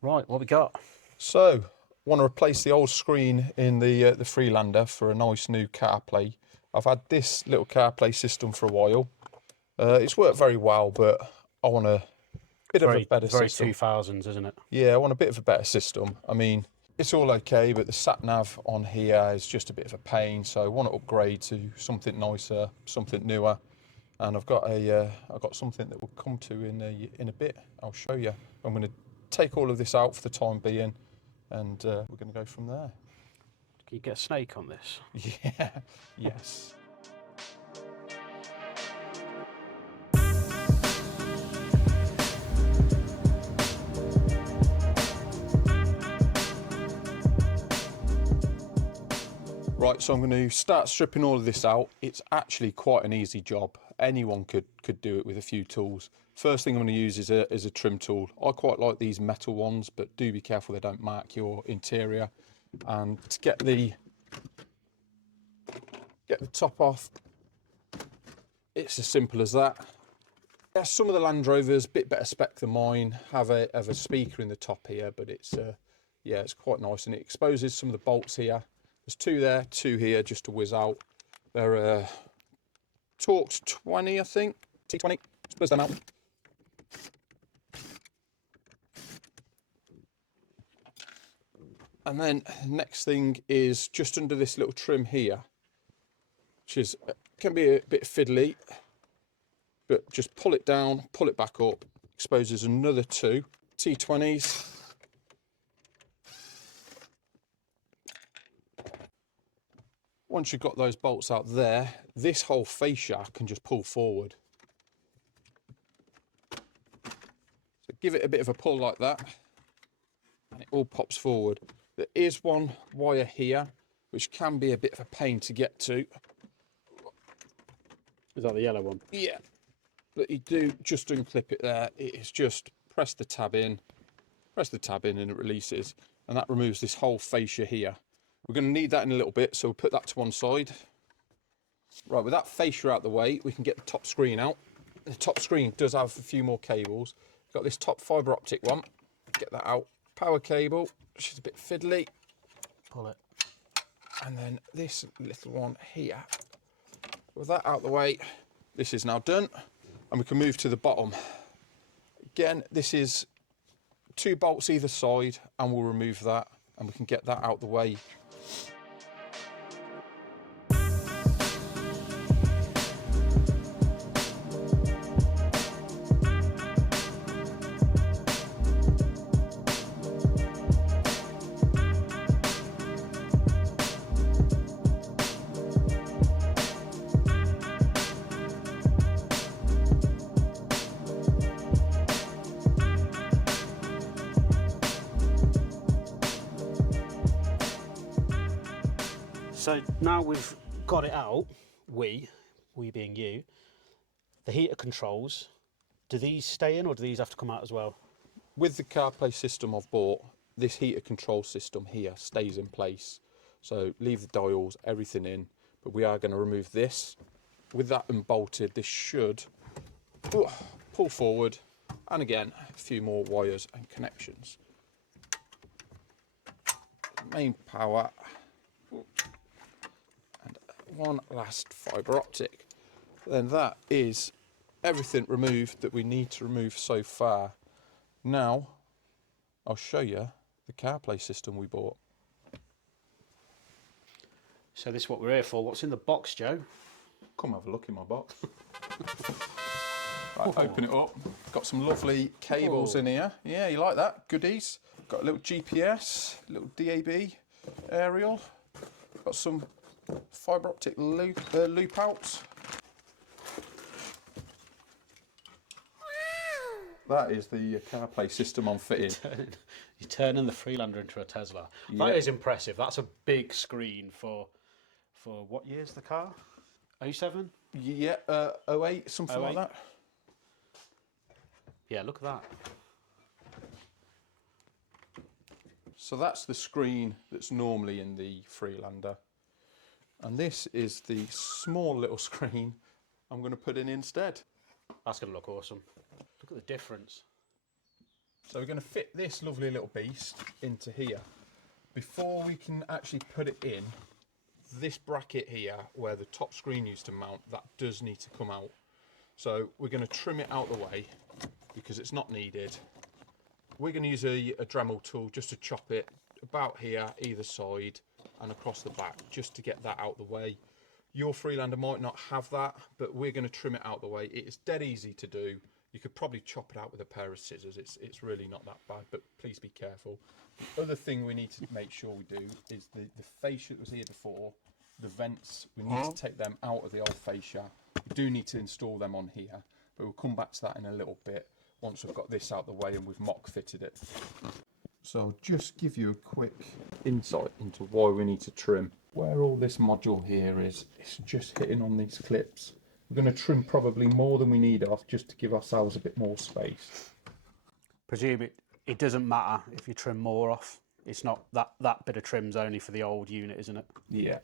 Right, what we got? So, want to replace the old screen in the Freelander for a nice new CarPlay. I've had this little CarPlay system for a while. It's worked very well, but I want a bit of a better system. Very 2000s, isn't it? Yeah, I want a bit of a better system. I mean, it's all okay, but the sat nav on here is just a bit of a pain. So I want to upgrade to something nicer, something newer. And I've got something that we'll come to in a bit. I'll show you. I'm going to take all of this out for the time being, and we're going to go from there. Can you get a snake on this? Yeah. Yes. Right, so I'm going to start stripping all of this out. It's actually quite an easy job. Anyone could do it with a few tools. First thing I'm going to use is a trim tool. I quite like these metal ones, but do be careful they don't mark your interior. And to get the top off, it's as simple as that. Yeah, some of the Land Rovers, a bit better spec than mine, have a speaker in the top here, but it's yeah, it's quite nice, and it exposes some of the bolts here. There's two there, two here, just to whiz out. They're Torx 20, I think, T20. Split them out. And then next thing is just under this little trim here, which is can be a bit fiddly, but just pull it down, pull it back up, exposes another two T20s. Once you've got those bolts out there, this whole fascia can just pull forward. So give it a bit of a pull like that, and it all pops forward. There is one wire here, which can be a bit of a pain to get to. Is that the yellow one? Yeah, but you do just unclip it there. It is just press the tab in, and it releases, and that removes this whole fascia here. We're going to need that in a little bit, so we'll put that to one side. Right, with that fascia out the way, we can get the top screen out. The top screen does have a few more cables. Got this top fibre optic one. Get that out. Power cable, which is a bit fiddly. Pull it. And then this little one here. With that out the way, this is now done, and we can move to the bottom. Again, this is 2 bolts either side, and we'll remove that, and we can get that out the way. So now we've got it out, we being you, the heater controls, do these stay in or do these have to come out as well? With the CarPlay system I've bought, this heater control system here stays in place. So leave the dials, everything in, but we are going to remove this. With that unbolted, this should pull forward, and again, a few more wires and connections. Main power. One last fibre optic. Then that is everything removed that we need to remove so far. Now I'll show you the CarPlay system we bought. So this is what we're here for. What's in the box, Joe? Come have a look in my box. Right, open it up. Got some lovely cables in here. Yeah, you like that? Goodies. Got a little GPS, a little DAB aerial. Got some fibre optic loop outs. That is the CarPlay system I'm fitting. You're turning the Freelander into a Tesla. Yeah. That is impressive. That's a big screen for what year's the car? 07? Yeah, 08, something 08. like that. Yeah, look at that. So that's the screen that's normally in the Freelander. And this is the small little screen I'm going to put in instead. That's going to look awesome. Look at the difference. So we're going to fit this lovely little beast into here. Before we can actually put it in, this bracket here where the top screen used to mount, that does need to come out. So we're going to trim it out the way because it's not needed. We're going to use a Dremel tool just to chop it about here, either side and across the back, just to get that out the way. Your Freelander might not have that, but we're going to trim it out the way. It is dead easy to do. You could probably chop it out with a pair of scissors. It's really not that bad, but please be careful. The other thing we need to make sure we do is the fascia that was here before, the vents, we need to take them out of the old fascia. We do need to install them on here, but we'll come back to that in a little bit once we've got this out the way and we've mock fitted it. So I'll just give you a quick insight into why we need to trim. Where all this module here is, it's just hitting on these clips. We're going to trim probably more than we need off just to give ourselves a bit more space. Presume it doesn't matter if you trim more off. It's not that bit of trim's only for the old unit, isn't it? Yeah,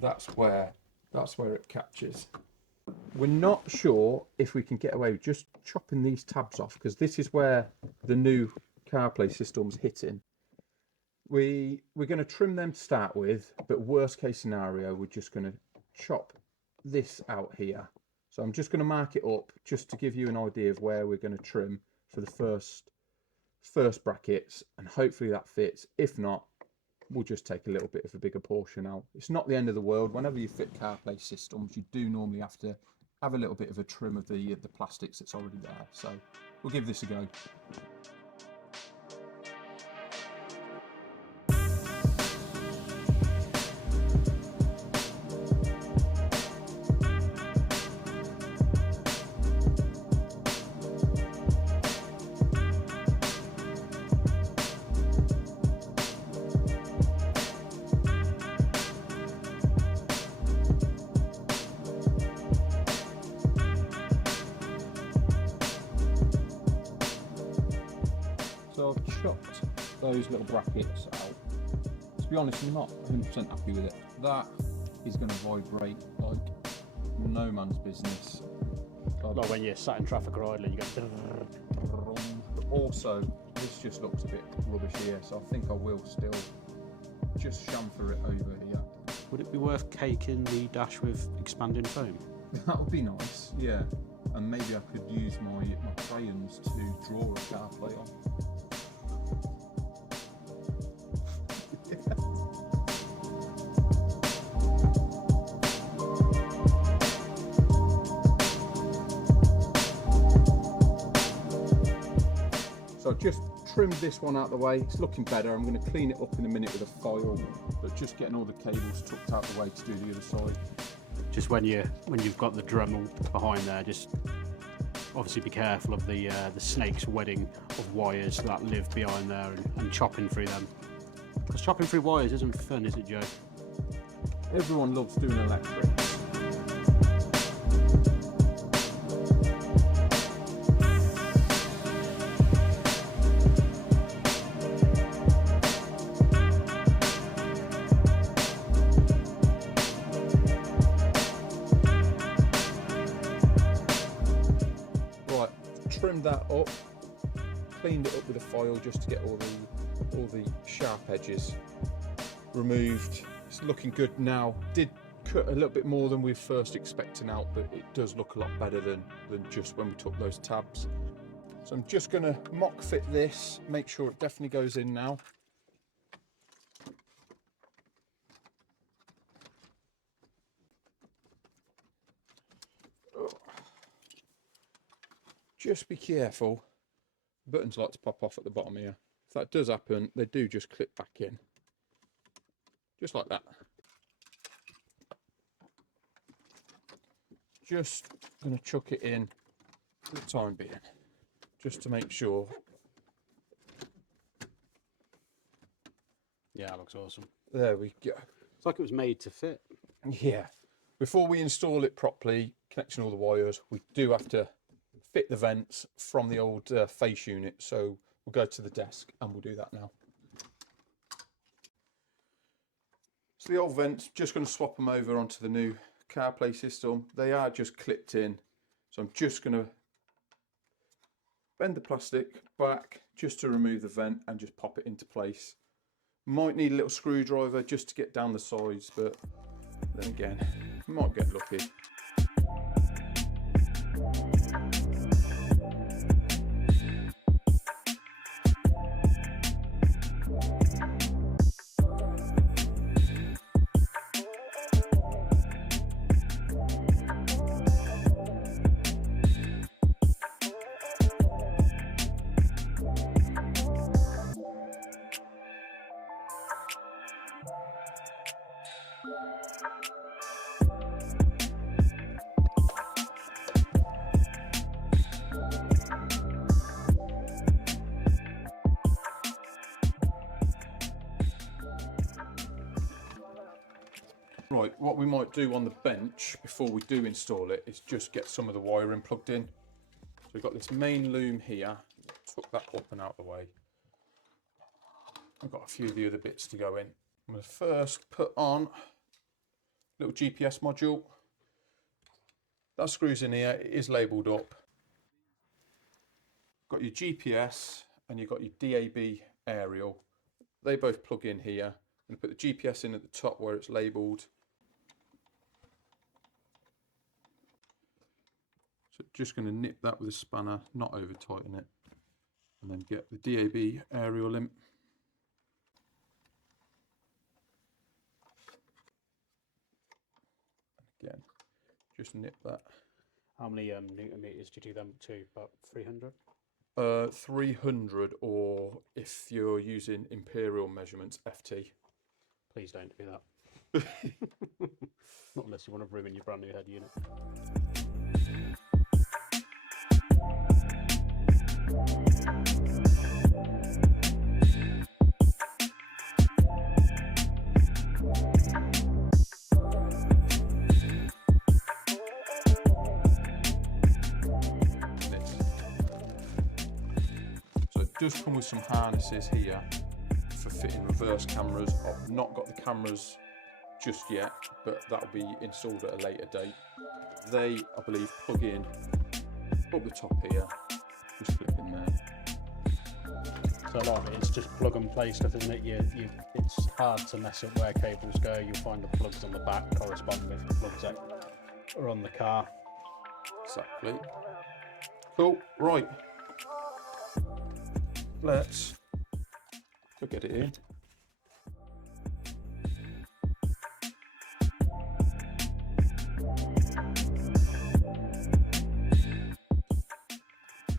that's where it catches. We're not sure if we can get away with just chopping these tabs off, because this is where the new CarPlay system's hitting. We're going to trim them to start with, but worst case scenario, we're just going to chop this out here. So I'm just going to mark it up just to give you an idea of where we're going to trim for the first brackets, and hopefully that fits. If not, we'll just take a little bit of a bigger portion out. It's not the end of the world. Whenever you fit CarPlay systems, you do normally have to have a little bit of a trim of the plastics that's already there. So we'll give this a go. So I've chopped those little brackets out. To be honest, I'm not 100% happy with it. That is going to vibrate like no man's business. Like when you're sat in traffic or idling, you go. Also, this just looks a bit rubbish here, so I think I will still just chamfer it over here. Would it be worth caking the dash with expanding foam? That would be nice, yeah. And maybe I could use my crayons to draw a CarPlay on. So I've just trimmed this one out the way. It's looking better. I'm going to clean it up in a minute with a file, but just getting all the cables tucked out the way to do the other side. Just when you've got the Dremel behind there, just obviously be careful of the snake's wedding of wires that live behind there and chopping through them. Because chopping through wires isn't fun, is it, Joe? Everyone loves doing electric. Right, trimmed that up, cleaned it up with a file just to get all the sharp edges removed. It's looking good now. Did cut a little bit more than we were first expecting out, but it does look a lot better than just when we took those tabs. So I'm just going to mock fit this, make sure it definitely goes in now. Just be careful. Buttons like to pop off at the bottom here. If that does happen, they do just clip back in. Just like that. Just going to chuck it in for the time being, just to make sure. Yeah, that looks awesome. There we go. It's like it was made to fit. Yeah. Before we install it properly, connecting all the wires, we do have to fit the vents from the old face unit. So we'll go to the desk and we'll do that now. So the old vents, just going to swap them over onto the new CarPlay system. They are just clipped in. So I'm just going to bend the plastic back just to remove the vent and just pop it into place. Might need a little screwdriver just to get down the sides, but then again, might get lucky. Right, what we might do on the bench before we do install it is just get some of the wiring plugged in. So we've got this main loom here, tuck that up and out of the way. I've got a few of the other bits to go in. I'm going to first put on a little GPS module. That screws in here, it is labelled up. Got your GPS and you've got your DAB aerial. They both plug in here. I'm going to put the GPS in at the top where it's labelled. So just going to nip that with a spanner, not over tighten it, and then get the DAB aerial in. Again, just nip that. How many newton meters do you do them to? About 300? 300, or if you're using imperial measurements, FT. Please don't do that. Not unless you want to ruin your brand new head unit. So it does come with some harnesses here for fitting reverse cameras. I've not got the cameras just yet, but that'll be installed at a later date. They, I believe, plug in up the top here, just clip in there. So a lot of it's just plug and play stuff, isn't it? It's hard to mess up where cables go. You'll find the plugs on the back correspond with the plugs that are on the car. Exactly. Cool, right. Let's get it in.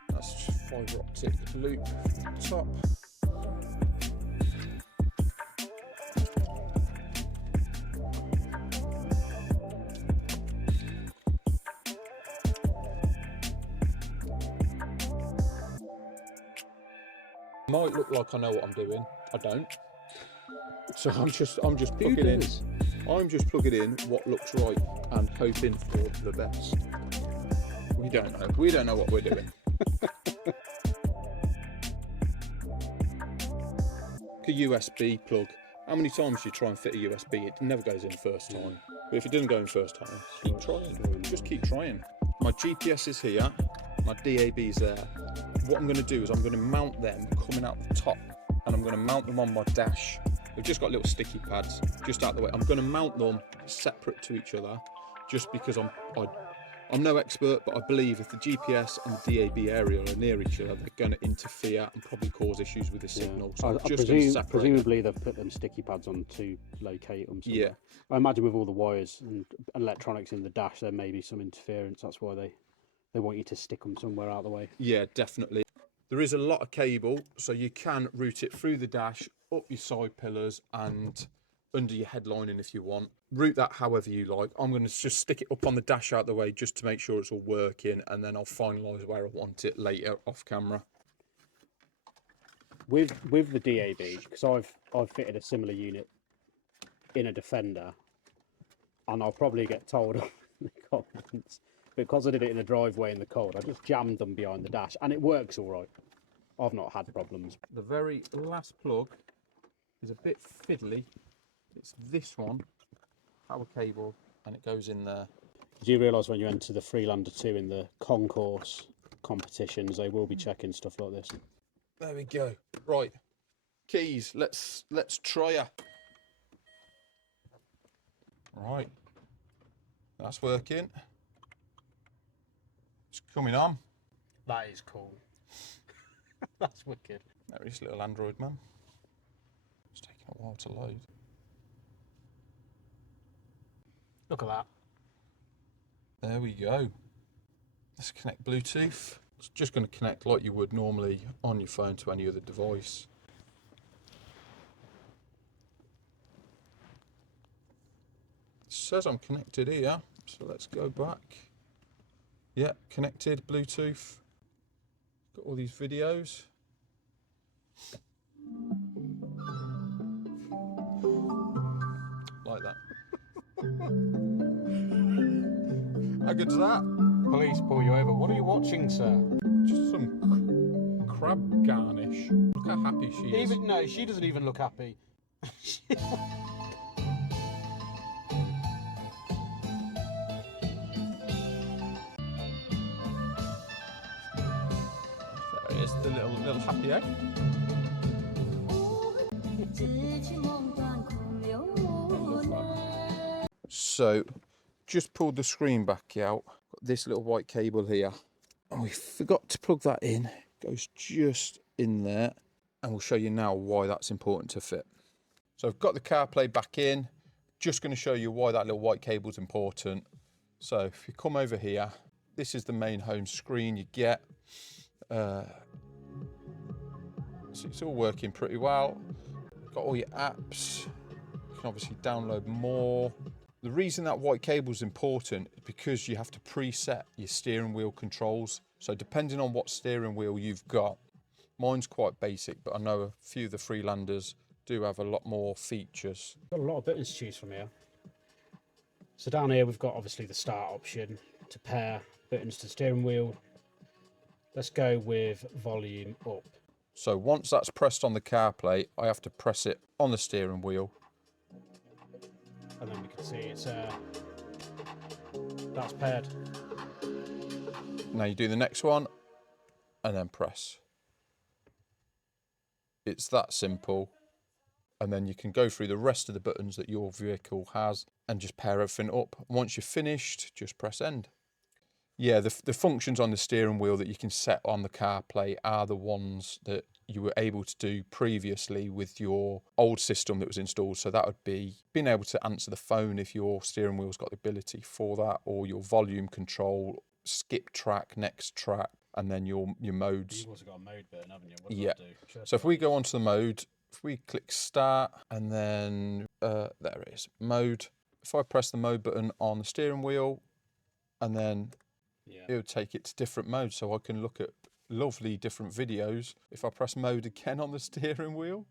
That's just fibre optic loop top. Might look like I know what I'm doing. I don't. So I'm just plugging in. I'm just plugging in what looks right and hoping for the best. We don't know. We don't know what we're doing. A USB plug. How many times do you try and fit a USB? It never goes in first time. But if it doesn't go in first time, keep trying. Just keep trying. My GPS is here. My DAB is there. What I'm going to do is I'm going to mount them coming out the top, and I'm going to mount them on my dash. They've just got little sticky pads just out the way. I'm going to mount them separate to each other, just because I'm no expert, but I believe if the GPS and the DAB aerial are near each other, they're going to interfere and probably cause issues with the signal. So I'm just going to separate presumably they've put them sticky pads on to locate them somewhere. Yeah. I imagine with all the wires and electronics in the dash, there may be some interference. That's why they want you to stick them somewhere out of the way. Yeah, definitely. There is a lot of cable, so you can route it through the dash, up your side pillars and under your headlining if you want. Route that however you like. I'm going to just stick it up on the dash out the way just to make sure it's all working, and then I'll finalise where I want it later off camera. With the DAB, because I've fitted a similar unit in a Defender, and I'll probably get told off in the comments, because I did it in the driveway in the cold, I just jammed them behind the dash, and it works all right. I've not had problems. The very last plug is a bit fiddly. It's this one, power cable and it goes in there. Do you realise when you enter the Freelander 2 in the concourse competitions, they will be checking stuff like this? There we go. Right, keys. Let's try her. Right, that's working. It's coming on. That is cool. That's wicked. There is little Android man. It's taking a while to load. Look at that. There we go. Let's connect Bluetooth. It's just going to connect like you would normally on your phone to any other device. It says I'm connected here, so let's go back. Yeah, connected Bluetooth. Got all these videos. Like that. How good's that? Police pull you over. What are you watching, sir? Just some crab garnish. Look how happy she is. No, she doesn't even look happy. There it is, the little happy egg. So, just pulled the screen back out. Got this little white cable here. And we forgot to plug that in. Goes just in there. And we'll show you now why that's important to fit. So I've got the CarPlay back in. Just going to show you why that little white cable is important. So if you come over here, this is the main home screen you get. So it's all working pretty well. Got all your apps. You can obviously download more. The reason that white cable is important is because you have to preset your steering wheel controls. So depending on what steering wheel you've got, mine's quite basic, but I know a few of the Freelanders do have a lot more features. Got a lot of buttons to choose from here. So down here we've got obviously the start option to pair buttons to the steering wheel. Let's go with volume up. So once that's pressed on the CarPlay, I have to press it on the steering wheel. And then we can see it's that's paired. Now you do the next one and then press. It's that simple. And then you can go through the rest of the buttons that your vehicle has and just pair everything up. Once you're finished, just press end. Yeah, the functions on the steering wheel that you can set on the CarPlay are the ones that you were able to do previously with your old system that was installed. So that would be being able to answer the phone if your steering wheel's got the ability for that, or your volume control, skip track, next track, and then your modes. You've also got a mode button, haven't you? What does Yeah. that do? Sure. So if we go onto the mode, if we click start and then there it is, mode. If I press the mode button on the steering wheel and then it would take it to different modes, so I can look at lovely different videos. If I press mode again on the steering wheel,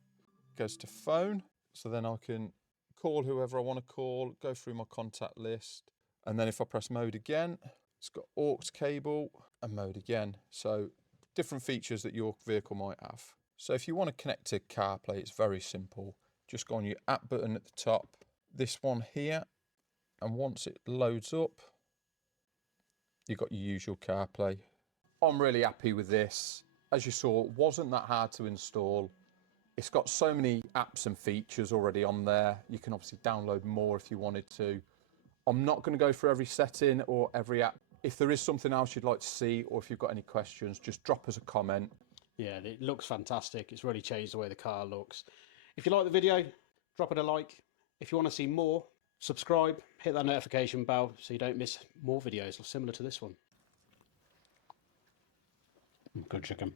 it goes to phone, so then I can call whoever I want to call, go through my contact list, and then if I press mode again, it's got aux cable and mode again. So different features that your vehicle might have. So if you want to connect to CarPlay, it's very simple. Just go on your app button at the top, this one here, and once it loads up, you've got your usual CarPlay. I'm really happy with this. As you saw, it wasn't that hard to install. It's got so many apps and features already on there. You can obviously download more if you wanted to. I'm not going to go through every setting or every app. If there is something else you'd like to see, or if you've got any questions, just drop us a comment. Yeah, it looks fantastic. It's really changed the way the car looks. If you like the video, drop it a like. If you want to see more, subscribe, hit that notification bell so you don't miss more videos similar to this one. Good chicken.